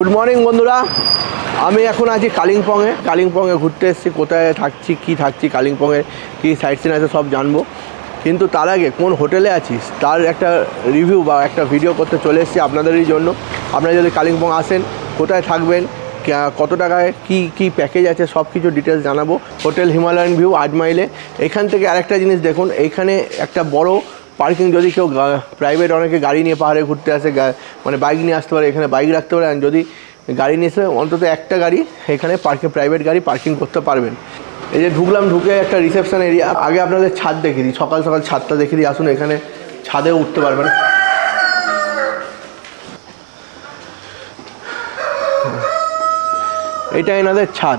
Good morning বন্ধুরা, আমি এখন আছি কালিম্পংয়ে ঘুরতে এসেছি। কোথায় থাকছি, কি থাকছি, কালিম্পংয়ে কী সাইট সিন আছে সব জানবো। কিন্তু তার আগে কোন হোটেলে আছি তার একটা রিভিউ বা একটা ভিডিও করতে চলে এসেছি আপনাদেরই জন্য। আপনারা যদি কালিম্পং আসেন, কোথায় থাকবেন, কত টাকায় কি প্যাকেজ আছে, সব কিছু ডিটেলস জানাবো। হোটেল হিমালয়ান ভিউ 8 মাইলে। এখান থেকে আরেকটা জিনিস দেখুন, এইখানে একটা বড় পার্কিং, যদি কেউ প্রাইভেট অনেকে গাড়ি নিয়ে পাহাড়ে ঘুরতে আসে, মানে বাইক নিয়ে আসতে পারে, এখানে বাইক রাখতে পারে। আর যদি গাড়ি নিয়ে এসে অন্তত একটা গাড়ি এখানে প্রাইভেট গাড়ি পার্কিং করতে পারবেন। এই যে ঢুকে একটা রিসেপশন এরিয়া। আগে আপনাদের ছাদ দেখিয়ে দিই, সকাল সকাল ছাদটা দেখিয়ে দিই। আসুন, এখানে ছাদেও উঠতে পারবেন। এটা এনাদের ছাদ।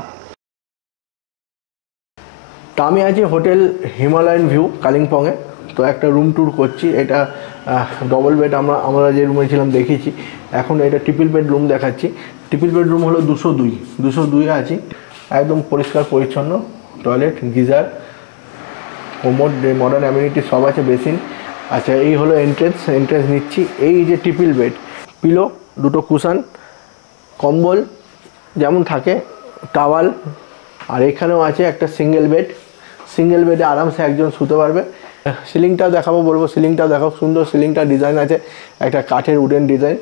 তা আমি আছি হোটেল হিমালয়ান ভিউ কালিম্পংয়ে। তো একটা রুম ট্যুর করছি। এটা ডবল বেড, আমরা যে রুমে ছিলাম দেখিয়েছি। এখন এটা ট্রিপল বেড রুম দেখাচ্ছি। ট্রিপল বেড রুম হলো 202 আছি। একদম পরিষ্কার পরিচ্ছন্ন, toilet, geyser, commode, modern amenity সব আছে, বেসিন। আচ্ছা, এই হলো এন্ট্রেন্স নিচ্ছি। এই যে ট্রিপল বেড, পিলো, দুটো কুশান, কম্বল যেমন থাকে, টাওয়াল। আর এখানেও আছে একটা সিঙ্গেল বেডে আরামসে একজন শুতে পারবে। সিলিংটাও দেখাবো, বলবো সিলিংটাও দেখাবো। সুন্দর সিলিংটা ডিজাইন আছে, একটা কাঠের উডেন ডিজাইন।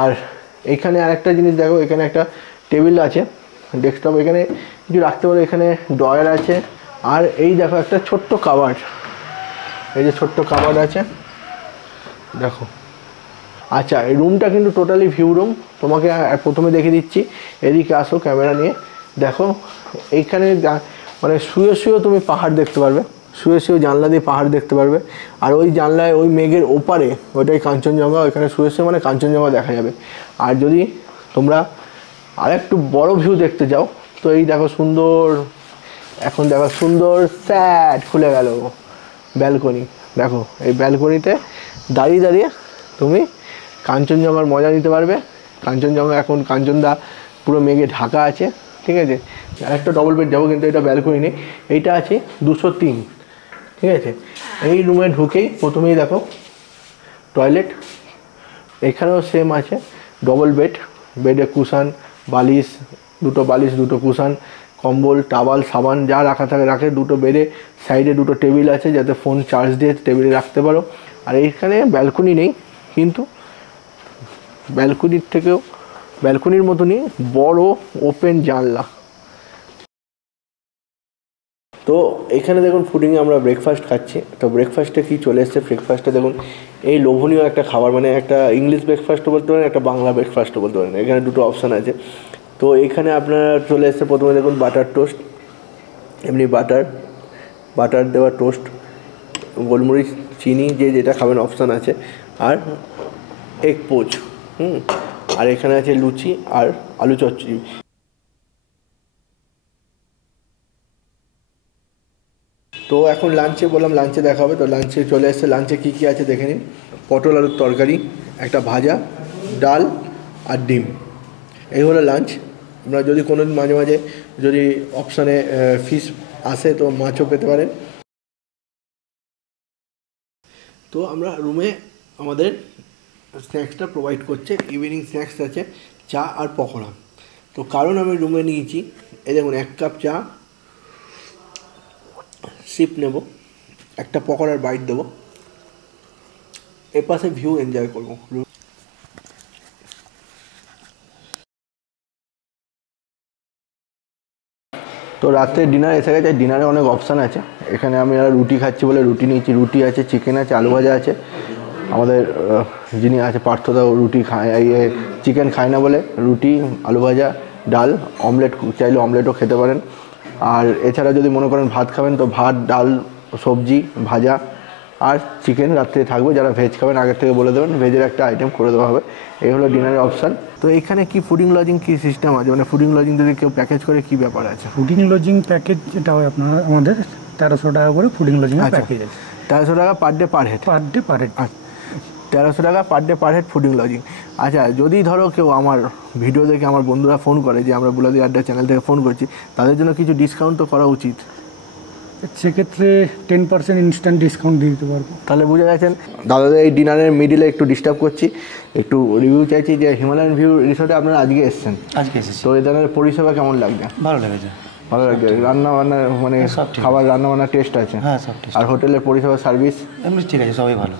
আর এখানে আরেকটা জিনিস দেখো, এখানে একটা টেবিল আছে, ডেস্কটপ, এখানে কিছু রাখতে পারো। এখানে ড্রয়ার আছে। আর এই দেখো একটা ছোট্ট কাবার্ড, এই যে ছোট্ট কাবার্ড আছে, দেখো। আচ্ছা, এই রুমটা কিন্তু টোটালি ভিউ রুম। তোমাকে প্রথমে দেখিয়ে দিচ্ছি, এদিকে আসো ক্যামেরা নিয়ে, দেখো। এইখানে মানে শুয়ে তুমি পাহাড় দেখতে পারবে, শুয়ে জানলা দিয়ে পাহাড় দেখতে পারবে। আর ওই জানলায় ওই মেঘের ওপারে ওইটাই কাঞ্চনজঙ্ঘা, ওইখানে শুয়ে মানে কাঞ্চনজঙ্ঘা দেখা যাবে। আর যদি তোমরা আরেকটু বড় ভিউ দেখতে যাও, তো এই দেখো সুন্দর, এখন দেখো সুন্দর স্যাট খুলে গেল ব্যালকনি। দেখো, এই ব্যালকনিতে দাঁড়িয়ে তুমি কাঞ্চনজঙ্ঘার মজা নিতে পারবে। কাঞ্চনজঙ্ঘা, এখন কাঞ্চনদা পুরো মেঘে ঢাকা আছে, ঠিক আছে। আরেকটা ডবল বেড যাবো, কিন্তু এটা ব্যালকনি নেই। এইটা আছে 203, ঠিক আছে। এই রুমে ঢুকেই প্রথমেই দেখো টয়লেট। এখানেও সেম আছে, ডবল বেডে কুশান, দুটো বালিশ, দুটো কুশান, কম্বল, টাওয়াল, সাবান যা রাখা থাকে রাখে। দুটো বেডে সাইডে দুটো টেবিল আছে, যাতে ফোন চার্জ দিয়ে টেবিলে রাখতে পারো। আর এইখানে ব্যালকনি নেই, কিন্তু ব্যালকনির মতনই বড় ওপেন জানলা। তো এখানে দেখুন, ফুডিংয়ে আমরা ব্রেকফাস্ট খাচ্ছি। তো ব্রেকফাস্টে কি চলে এসছে, ব্রেকফাস্টে দেখুন এই লোভনীয় একটা খাবার, মানে একটা ইংলিশ ব্রেকফাস্টও বলতে পারেন, একটা বাংলা ব্রেকফাস্টও বলতে পারেন। এখানে দুটো অপশান আছে। তো এখানে আপনারা চলে এসছে, প্রথমে দেখুন বাটার টোস্ট, এমনি বাটার দেওয়া টোস্ট, গোলমরিচ, চিনি, যেটা খাবেন অপশান আছে। আর এগ পোচ, আর এখানে আছে লুচি আর আলু চচ্চড়ি। তো এখন লাঞ্চে বললাম, লাঞ্চে দেখা হবে। তো লাঞ্চে চলে এসছে। লাঞ্চে কী কী আছে দেখে নিন। পটল আলুর তরকারি, একটা ভাজা, ডাল আর ডিম। এই হলো লাঞ্চ। আপনারা যদি কোনো দিন মাঝে মাঝে যদি অপশানে ফিশ আসে, তো মাছও পেতে পারেন। তো আমরা রুমে আমাদের স্ন্যাক্সটা প্রোভাইড করছে। ইভিনিং স্ন্যাক্স আছে, চা আর পকোড়া। তো কারণ আমি রুমে নিয়েছি, এই দেখুন 1 কাপ চা, সিপ নেব, একটা পকোড়ার বাইট দেবো, এপাশে ভিউ এনজয় করবো। তো রাত্রে ডিনার এসে গেছে। ডিনারে অনেক অপশান আছে। এখানে আমি রুটি খাচ্ছি বলে রুটি নিয়েছি। রুটি আছে, চিকেন আছে, আলু ভাজা আছে। আমাদের যিনি আছে পার্থদা, রুটি খায়, চিকেন খায় না বলে রুটি, আলু ভাজা, ডাল, অমলেট চাইলে অমলেটও খেতে পারেন। আর এছাড়া যদি মনে করেন ভাত খাবেন, তো ভাত, ডাল, সবজি, ভাজা আর চিকেন রাত্রে থাকবে। যারা ভেজ খাবেন আগের থেকে বলে দেবেন, ভেজের একটা আইটেম করে দেওয়া হবে। এই হলো ডিনারের অপশান। তো এখানে কি ফুডিং লজিং কী সিস্টেম আছে, মানে ফুডিং লজিং যদি কেউ প্যাকেজ করে কী ব্যাপার আছে? ফুডিং লজিং প্যাকেজ যেটা হয় আপনার, আমাদের 1300 টাকা করে ফুডিং লজিং প্যাকেজ আছে। 1300 টাকা পার ডে পার হেড। 1300 টাকা per day per head fooding lodging. আচ্ছা, যদি ধরো কেউ আমার ভিডিও দেখে, আমার বন্ধুরা ফোন করে যে আমরা বুলাদি আড্ডা চ্যানেল থেকে ফোন করছি, তাদের জন্য কিছু ডিসকাউন্ট তো করা উচিত। সেক্ষেত্রে 10% ইনস্ট্যান্ট ডিসকাউন্ট দিয়ে দিতে পারবো। তাহলে বুঝে গেছেন দাদাদের এই ডিনারের মিডিলে একটু ডিস্টার্ব করছি, একটু রিভিউ চাইছি যে হিমালয়ান ভিউ রিসোর্টে আপনারা আজকে এসেছেন, আজকে এসেছি। তো এই ধরনের পরিষেবা কেমন লাগছে? ভালো লেগেছে। ভালো লাগছে, রান্না বান্না মানে সব ঠিক খাবার রান্না বান্নার টেস্ট আছে? হ্যাঁ, সব ঠিক। আর হোটেলের পরিষেবা সার্ভিস এমনি ঠিক আছে, সবই ভালো।